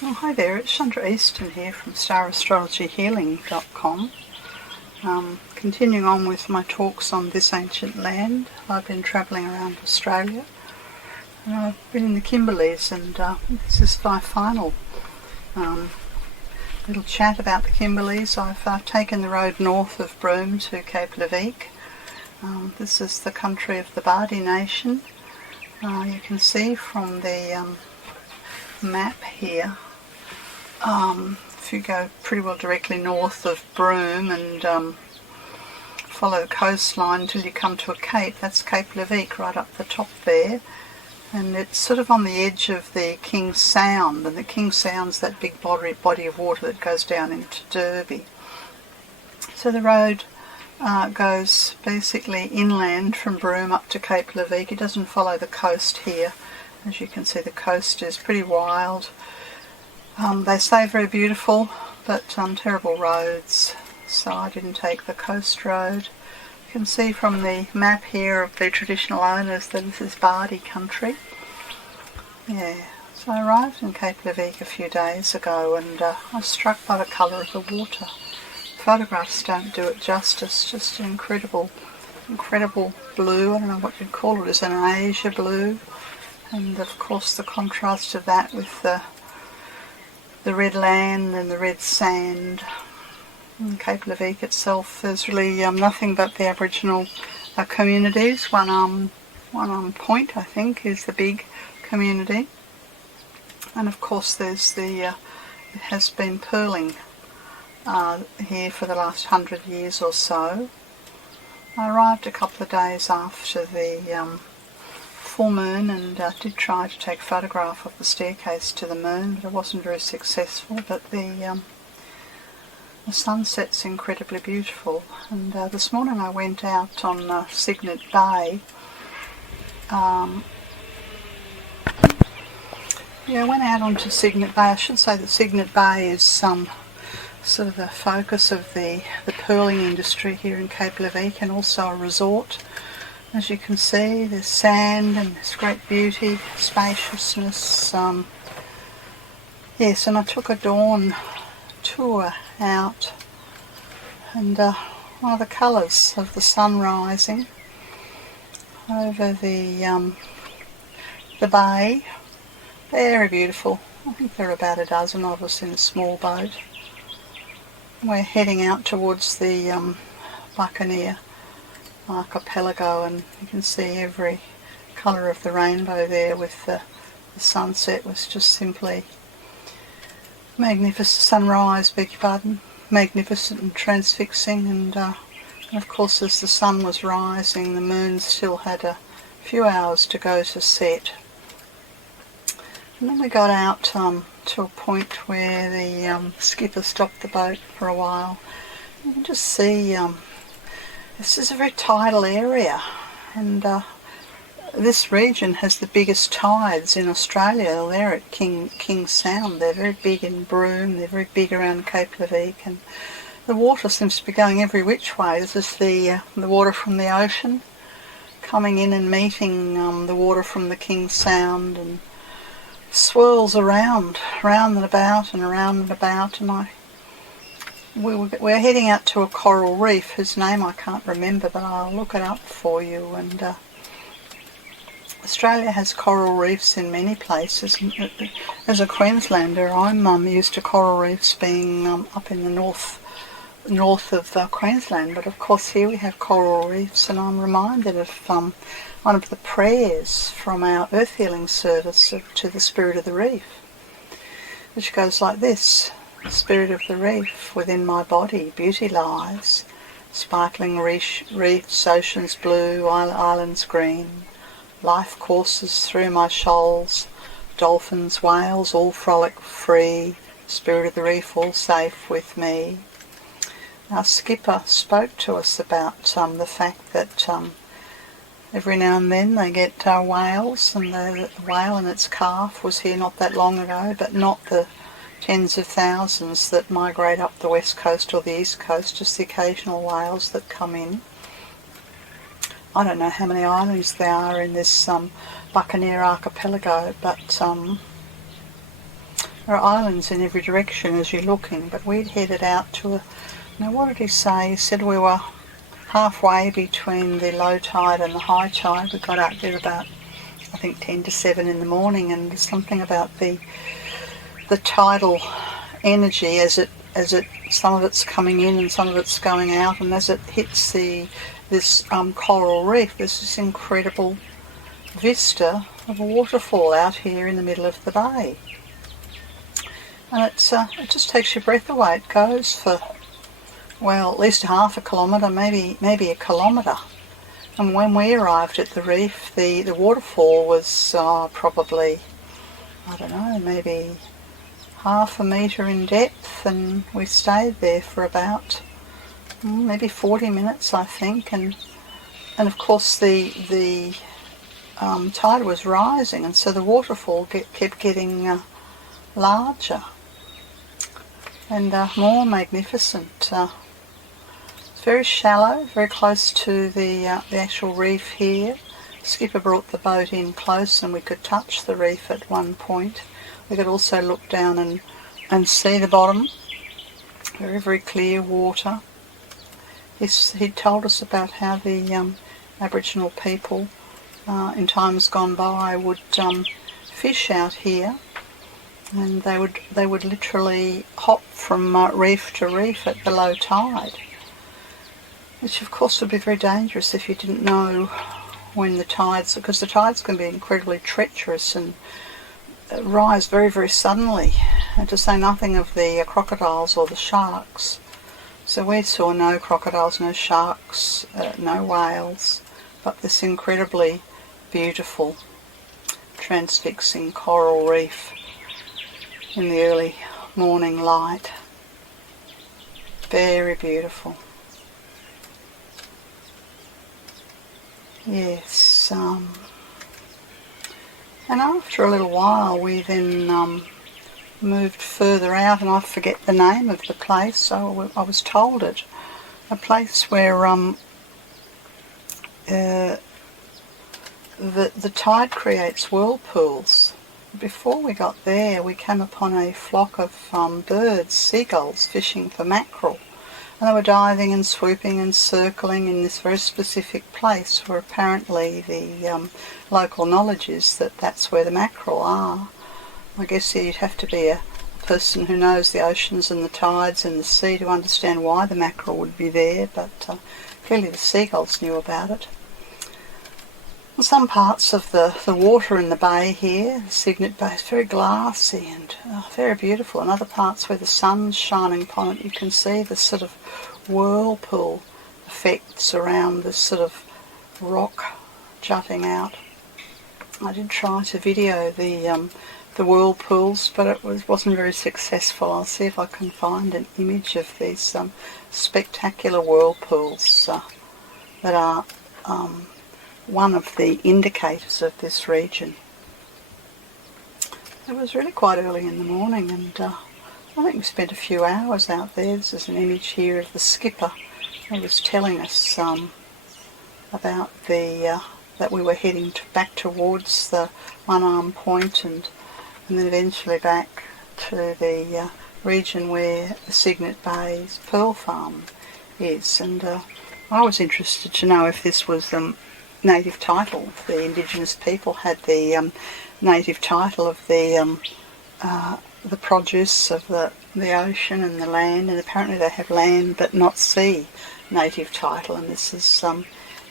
Well, hi there, it's Chandra Easton here from StarAstrologyHealing.com. Continuing on with my talks on this ancient land. I've been travelling around Australia and I've been in the Kimberleys, and this is my final little chat about the Kimberleys. I've taken the road north of Broome to Cape Leveque. This is the country of the Bardi Nation. You can see from the map here, if you go pretty well directly north of Broome and follow the coastline until you come to a cape, that's Cape Leveque right up the top there, and it's sort of on the edge of the King's Sound, and the King's Sound's that big body of water that goes down into Derby. So the road goes basically inland from Broome up to Cape Leveque. It doesn't follow the coast here. As you can see, the coast is pretty wild. They say very beautiful, but terrible roads, so I didn't take the coast road. You can see from the map here of the traditional owners that this is Bardi country. Yeah, so I arrived in Cape Leveque a few days ago, and I was struck by the colour of the water. Photographs don't do it justice, just an incredible blue. I don't know what you'd call it, it's an azure blue. And of course the contrast of that with the red land and the red sand. In Cape Leveque itself, there's really nothing but the Aboriginal communities. One Point, I think, is the big community. And of course there's it has been pearling here for the last 100 years or so. I arrived a couple of days after the full moon, and did try to take a photograph of the staircase to the moon, but it wasn't very successful. But the sunset's incredibly beautiful, and this morning I went out on Cygnet Bay. I went out onto Cygnet Bay. I should say that Cygnet Bay is sort of the focus of the pearling industry here in Cape Leveque, and also a resort. As you can see, there's sand and there's great beauty, spaciousness. Yes, and I took a dawn tour out, and one of the colours of the sun rising over the bay, very beautiful. I think there are about a dozen of us in a small boat. We're heading out towards the Buccaneer archipelago, and you can see every colour of the rainbow there with the sunset. Was just simply magnificent. Sunrise, beg your pardon, magnificent and transfixing. And of course, as the sun was rising, the moon still had a few hours to go to set. And then we got out to a point where the skipper stopped the boat for a while. You can just see this is a very tidal area, and this region has the biggest tides in Australia. They're at King's Sound. They're very big in Broome, they're very big around Cape Leveque, and the water seems to be going every which way. This is the water from the ocean coming in and meeting the water from the King's Sound, and swirls around and about and around and about. And we're heading out to a coral reef whose name I can't remember, but I'll look it up for you. And Australia has coral reefs in many places. As a Queenslander, I'm used to coral reefs being up in the north of Queensland, but of course here we have coral reefs, and I'm reminded of one of the prayers from our earth healing service to the Spirit of the Reef, which goes like this: Spirit of the reef, within my body beauty lies, sparkling reefs, oceans blue, islands green, life courses through my shoals, dolphins, whales, all frolic free, Spirit of the reef, all safe with me. Our skipper spoke to us about the fact that every now and then they get whales, and the whale and its calf was here not that long ago, but not the tens of thousands that migrate up the west coast or the east coast, just the occasional whales that come in. I don't know how many islands there are in this Buccaneer archipelago, but There are islands in every direction as you're looking, but we'd headed out to a... Now what did he say? He said we were halfway between the low tide and the high tide. We got out there about, I think, 10 to 7 in the morning, and there's something about the tidal energy as it some of it's coming in and some of it's going out, and as it hits this coral reef, there's this incredible vista of a waterfall out here in the middle of the bay, and it just takes your breath away. It goes for, well, at least half a kilometre, maybe a kilometre. And when we arrived at the reef, the waterfall was probably, I don't know, maybe half a metre in depth, and we stayed there for about maybe 40 minutes, I think, and of course the tide was rising, and so the waterfall kept getting larger and more magnificent. It's very shallow, very close to the actual reef here. Skipper brought the boat in close and we could touch the reef at one point. We could also look down and see the bottom. Very, very clear water. He told us about how the Aboriginal people in times gone by would fish out here, and they would literally hop from reef to reef at the low tide, which of course would be very dangerous if you didn't know when the tides, because the tides can be incredibly treacherous and rise very, very suddenly, and to say nothing of the crocodiles or the sharks. So we saw no crocodiles, no sharks, no whales, but this incredibly beautiful transfixing coral reef in the early morning light. Very beautiful. Yes, and after a little while we then moved further out, and I forget the name of the place, so I was told it. A place where the tide creates whirlpools. Before we got there, we came upon a flock of birds, seagulls, fishing for mackerel. And they were diving and swooping and circling in this very specific place where apparently the local knowledge is that that's where the mackerel are. I guess you'd have to be a person who knows the oceans and the tides and the sea to understand why the mackerel would be there, but clearly the seagulls knew about it. Well, some parts of the water in the bay here, the Cygnet Bay, is very glassy and very beautiful, and other parts where the sun's shining upon it, you can see the sort of whirlpool effects around this sort of rock jutting out. I did try to video the whirlpools, but it wasn't very successful. I'll see if I can find an image of these spectacular whirlpools that are one of the indicators of this region. It was really quite early in the morning, and I think we spent a few hours out there. This is an image here of the skipper who was telling us about that we were heading back towards the One Arm Point, and then eventually back to the region where the Cygnet Bay's pearl farm is. And I was interested to know if this was native title, if the Indigenous people had the native title of the produce of the ocean and the land, and apparently they have land but not sea native title, and this is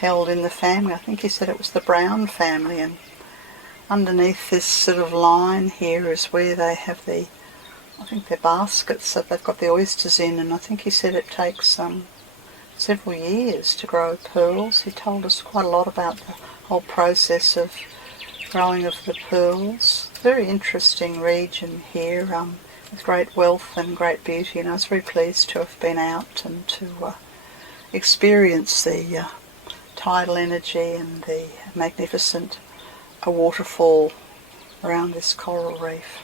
held in the family. I think he said it was the Brown family, and underneath this sort of line here is where they have I think their baskets that they've got the oysters in, and I think he said it takes several years to grow pearls. He told us quite a lot about the whole process of growing of the pearls. Very interesting region here, with great wealth and great beauty, and I was very pleased to have been out and to experience the tidal energy and the magnificent waterfall around this coral reef.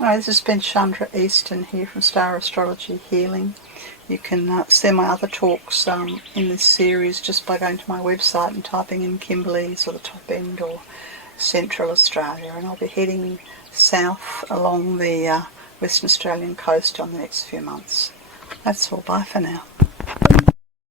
Anyway, this has been Chandra Easton here from Star Astrology Healing. You can see my other talks in this series just by going to my website and typing in Kimberley's or the Top End or central Australia, and I'll be heading south along the Western Australian coast on the next few months. That's all. Bye for now.